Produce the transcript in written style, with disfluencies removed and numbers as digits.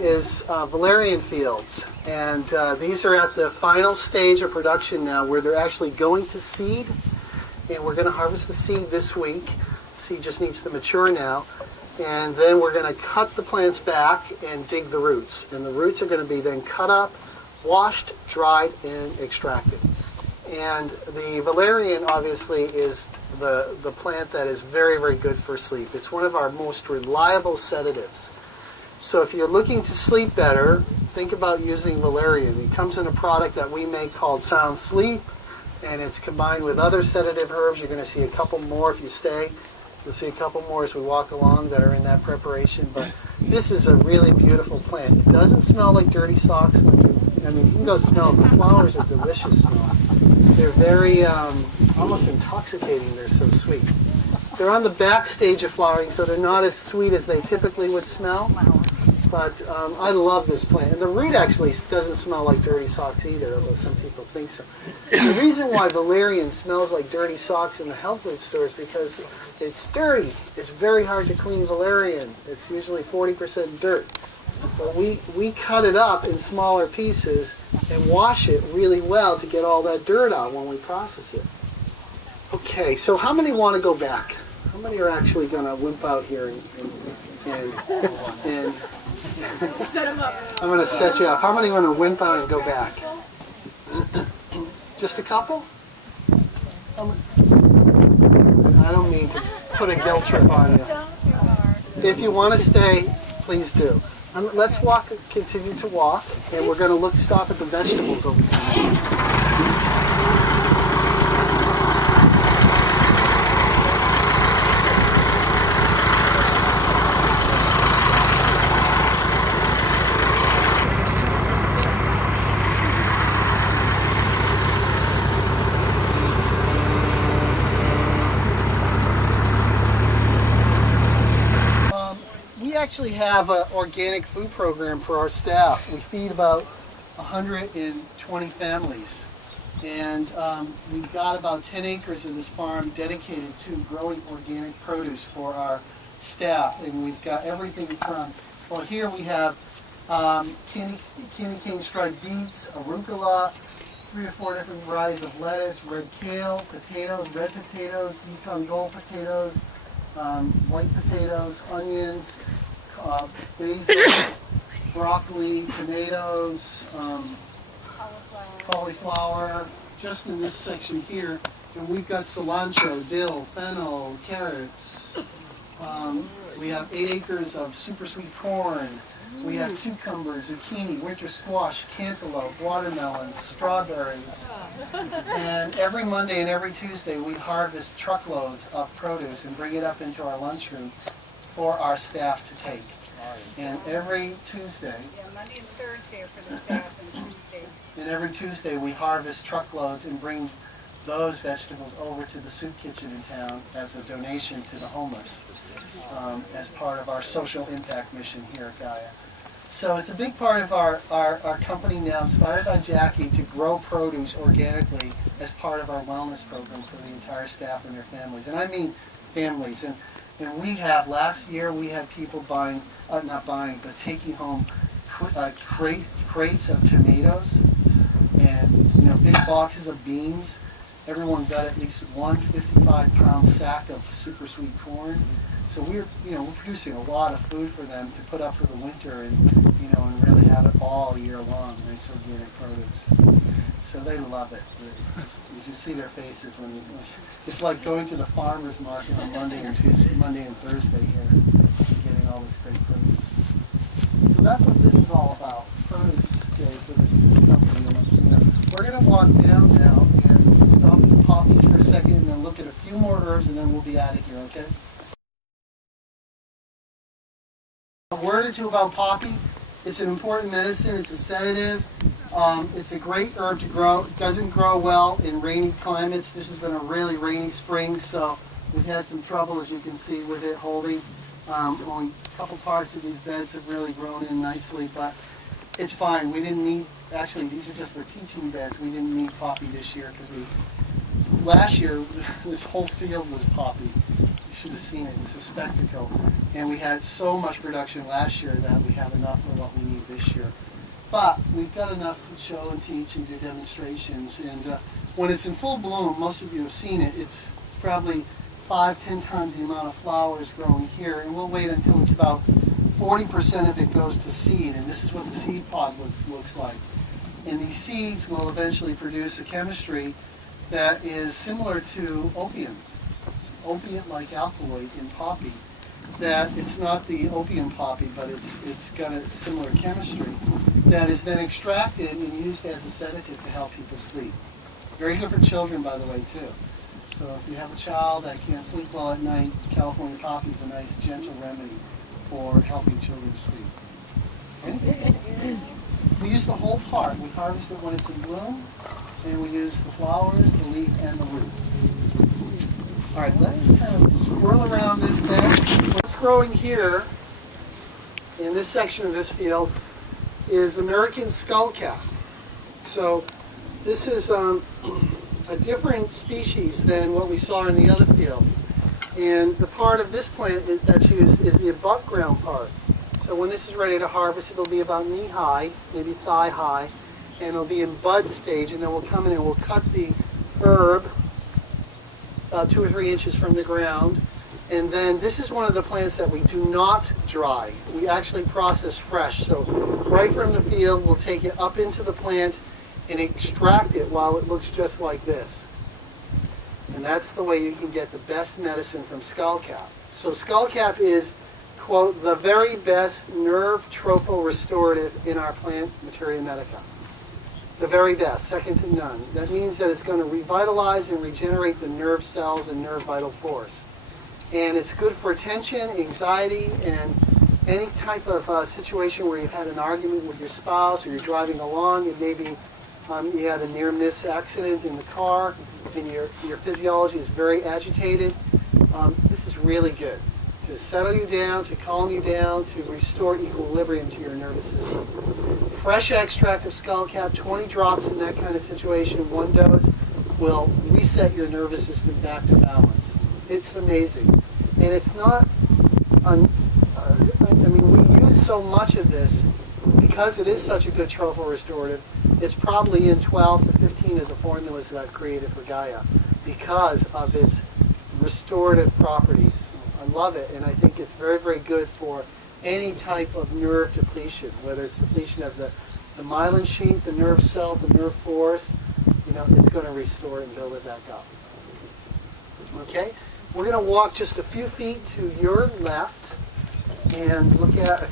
is Valerian fields, and these are at the final stage of production now where they're actually going to seed, and we're going to harvest the seed this week. Seed just needs to mature now, and then we're going to cut the plants back and dig the roots, and the roots are going to be then cut up, washed, dried, and extracted. And the valerian obviously is the plant that is very, very good for sleep. It's one of our most reliable sedatives. So if you're looking to sleep better, think about using valerian. It comes in a product that we make called Sound Sleep, and it's combined with other sedative herbs. You're going to see a couple more if you stay. You'll see a couple more as we walk along that are in that preparation. But this is a really beautiful plant. It doesn't smell like dirty socks. You can go smell it. The flowers are delicious smell. They're very, almost intoxicating. They're so sweet. They're on the back stage of flowering, so they're not as sweet as they typically would smell. But I love this plant. And the root actually doesn't smell like dirty socks either, although some people think so. The reason why valerian smells like dirty socks in the health food store is because it's dirty. It's very hard to clean valerian. It's usually 40% dirt. But we cut it up in smaller pieces and wash it really well to get all that dirt out when we process it. Okay, so how many want to go back? How many are actually going to wimp out here and set them up? I'm going to set you up. How many want to wimp out and go back? Just a couple? I don't mean to put a guilt trip on you. If you want to stay, please do. Let's continue to walk, and we're going to stop at the vegetables over here. We actually have an organic food program for our staff. We feed about 120 families, and we've got about 10 acres of this farm dedicated to growing organic produce for our staff, and we've got everything from, well, here we have candy cane striped beets, arugula, 3 or 4 different varieties of lettuce, red kale, potatoes, red potatoes, Yukon Gold potatoes, white potatoes, onions, basil, broccoli, tomatoes, cauliflower, just in this section here. And we've got cilantro, dill, fennel, carrots. We have 8 acres of super sweet corn. We have cucumbers, zucchini, winter squash, cantaloupe, watermelons, strawberries. And every Monday and every Tuesday we harvest truckloads of produce and bring it up into our lunchroom for our staff to take. And every Tuesday, Monday and Thursday are for the staff, and Tuesday. And every Tuesday we harvest truckloads and bring those vegetables over to the soup kitchen in town as a donation to the homeless, as part of our social impact mission here at Gaia. So it's a big part of our company now, inspired by Jackie, to grow produce organically as part of our wellness program for the entire staff and their families. And I mean families. And we have, last year we had people buying, not buying, but taking home crates of tomatoes and big boxes of beans. Everyone got at least one 55-pound sack of super sweet corn. So we're producing a lot of food for them to put up for the winter and really have it all year long, nice organic produce. So they love it. You should see their faces when it's like going to the farmer's market on Monday and Thursday here, getting all this great produce. So that's what this is all about, produce day for the company. We're going to walk down now and stop at the poppies for a second and then look at a few more herbs and then we'll be out of here, okay? A word or two about poppy. It's an important medicine. It's a sedative. It's a great herb to grow. It doesn't grow well in rainy climates. This has been a really rainy spring, so we've had some trouble, as you can see, with it holding. Only a couple parts of these beds have really grown in nicely, but it's fine. We didn't need, actually, these are just for teaching beds. We didn't need poppy this year because last year, this whole field was poppy. You should have seen it. It's a spectacle. And we had so much production last year that we have enough for what we need this year. But we've got enough to show and teach and do demonstrations. And when it's in full bloom, most of you have seen it, it's probably 5-10 times the amount of flowers growing here. And we'll wait until it's about 40% of it goes to seed. And this is what the seed pod looks like. And these seeds will eventually produce a chemistry that is similar to opium. It's opiate-like alkaloid in poppy. That it's not the opium poppy, but it's got a similar chemistry that is then extracted and used as a sedative to help people sleep. Very good for children, by the way, too. So if you have a child that can't sleep well at night, California poppy is a nice, gentle remedy for helping children sleep. Okay? We use the whole part. We harvest it when it's in bloom, and we use the flowers, the leaf, and the root. All right, let's kind of swirl around this bed. What's growing here in this section of this field is American Scullcap. So this is a different species than what we saw in the other field. And the part of this plant that's used is the above ground part. So when this is ready to harvest, it'll be about knee high, maybe thigh high, and it'll be in bud stage, and then we'll come in and we'll cut the herb about 2 or 3 inches from the ground. And then this is one of the plants that we do not dry. We actually process fresh. So right from the field, we'll take it up into the plant and extract it while it looks just like this. And that's the way you can get the best medicine from Scullcap. So Scullcap is, quote, the very best nerve tropho-restorative in our plant Materia Medica. The very best, second to none. That means that it's going to revitalize and regenerate the nerve cells and nerve vital force. And it's good for tension, anxiety, and any type of situation where you've had an argument with your spouse, or you're driving along and maybe you had a near-miss accident in the car and your physiology is very agitated. This is really good to settle you down, to calm you down, to restore equilibrium to your nervous system. Fresh extract of Scullcap, 20 drops in that kind of situation, 1 dose, will reset your nervous system back to balance. It's amazing. And it's not, I mean, we use so much of this because it is such a good tropho restorative. It's probably in 12 to 15 of the formulas that I've created for Gaia because of its restorative properties. I love it, and I think it's very, very good for any type of nerve depletion, whether it's depletion of the myelin sheath, the nerve cell, the nerve force. You know, it's going to restore and build it back up. Okay? We're going to walk just a few feet to your left and look at